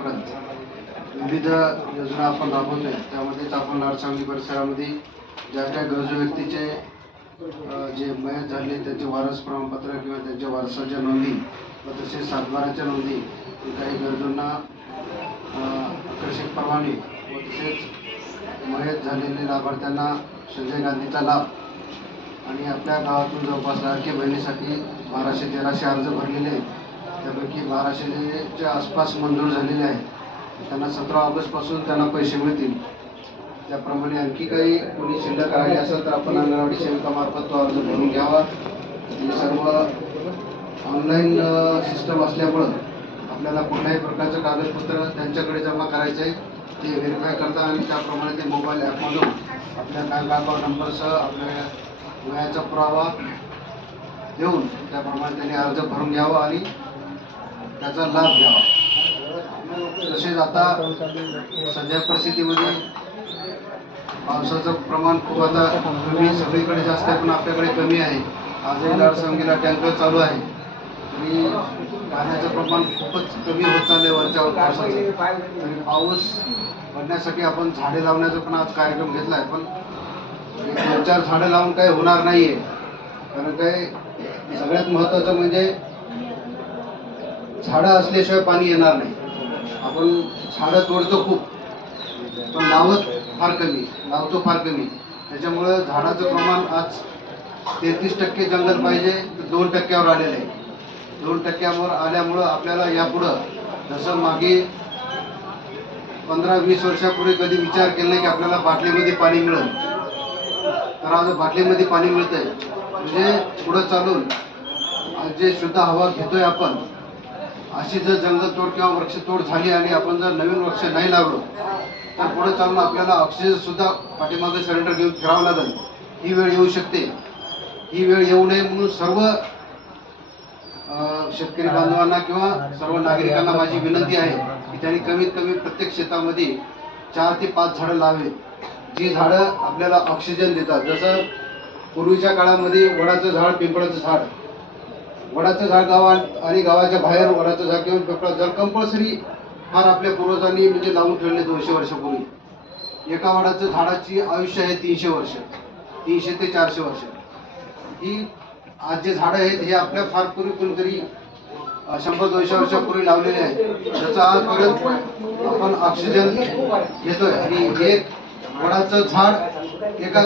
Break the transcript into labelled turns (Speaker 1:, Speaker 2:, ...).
Speaker 1: विविध योजना आपण राबवतोय. त्यामध्येच आपण नारसांगली परिसरामध्ये ज्या त्या गरजू व्यक्तीचे जे मयत झाले त्याचे वारस प्रमाणपत्र किंवा त्यांच्या वारसाच्या नोंदी व तसेच सातबाराच्या नोंदी काही गरजूंना आकर्षित आकर्षक परवाने व तसेच मयत झालेले लाभार्थ्यांना संजय गांधीचा लाभ आणि आपल्या गावातून जवळपास लाडकी बहिणीसाठी बाराशे तेराशे अर्ज भरलेले त्यापैकी बाराशेच्या आसपास मंजूर झालेले आहेत. त्यांना सतरा ऑगस्टपासून त्यांना पैसे मिळतील. त्याप्रमाणे आणखी काही कोणी शिल्लक राहिली असेल तर आपण अंगणवाडी सेविकामार्फत तो अर्ज भरून घ्यावा. हे सर्व ऑनलाईन सिस्टम असल्यामुळं आपल्याला कुठल्याही प्रकारचं कागदपत्र त्यांच्याकडे जमा करायचं आहे ते व्हेरीफाय करता आणि त्याप्रमाणे ते मोबाईल ॲपमधून आपल्या बँक अकाउंट नंबरसह आपल्या वयाचा पुरावा देऊन त्याप्रमाणे त्यांनी अर्ज भरून घ्यावा आणि त्याचा लाभ घ्यावा. तसेच आता सध्या परिस्थितीमध्ये पावसाचं प्रमाण खूप आता कमी सगळीकडे जास्त आहे पण आपल्याकडे कमी आहे. आजही लाडसंगीला टँकर चालू आहे. आणि पाण्याचं प्रमाण खूपच कमी होत चाललंय वरच्या पावसाचं. आणि पाऊस पडण्यासाठी आपण झाडे लावण्याचा पण आज कार्यक्रम घेतला आहे पण दोन चार झाडं लावून काही होणार नाही आहे कारण काय सगळ्यात महत्त्वाचं म्हणजे झाडं असल्याशिवाय पाणी येणार नाही. आपण झाडं तोडतो खूप. पण लावत फार कमी. लावतो फार कमी. त्याच्यामुळं झाडाचं प्रमाण आज तेहतीस टक्के जंगल पाहिजे तर दोन टक्क्यावर आलेलं आहे. दोन टक्क्यावर आल्यामुळं आपल्याला यापुढं जसं मागे पंधरा वीस वर्षापूर्वी कधी विचार केला नाही की आपल्याला बाटलीमध्ये पाणी मिळेल. तर आज बाटलीमध्ये पाणी मिळतंय. म्हणजे पुढं चालून जे शुद्ध हवा घेतोय आपण अशी जर जंगलतोड किंवा वृक्षतोड झाली आणि आपण जर नवीन वृक्ष नाही लावलो तर पुढे चालून आपल्याला ऑक्सिजन सुद्धा पाठीमागे सिलेंडर घेऊन फिरावं लागेल. ही वेळ येऊ शकते. ही वेळ येऊ नये म्हणून सर्व अं, शेतकरी बांधवांना किंवा सर्व नागरिकांना माझी विनंती आहे की त्यांनी कमीत कमी प्रत्येक शेतामध्ये चार ते पाच झाडं लावे जी झाडं आपल्याला ऑक्सिजन देतात. जसं पूर्वीच्या काळामध्ये वडाचं झाड पिंपळाचं झाड वडाचं झाड गावात आणि गावाच्या बाहेर वडाचं झाड किंवा पेपळा झाड कंपल्सरी फार आपल्या पूर्वजांनी म्हणजे लावून ठेवले दोनशे वर्षापूर्वी. एका वडाचं झाडाची आयुष्य आहे तीनशे वर्ष तीनशे ते चारशे वर्ष. ही आज जे झाडं आहेत हे आपल्या फार पूर्वी कोणतरी शंभर दोनशे वर्षापूर्वी लावलेले आहेत. त्याचा आजपर्यंत आपण ऑक्सिजन घेतोय. आणि एक वडाचं झाड एका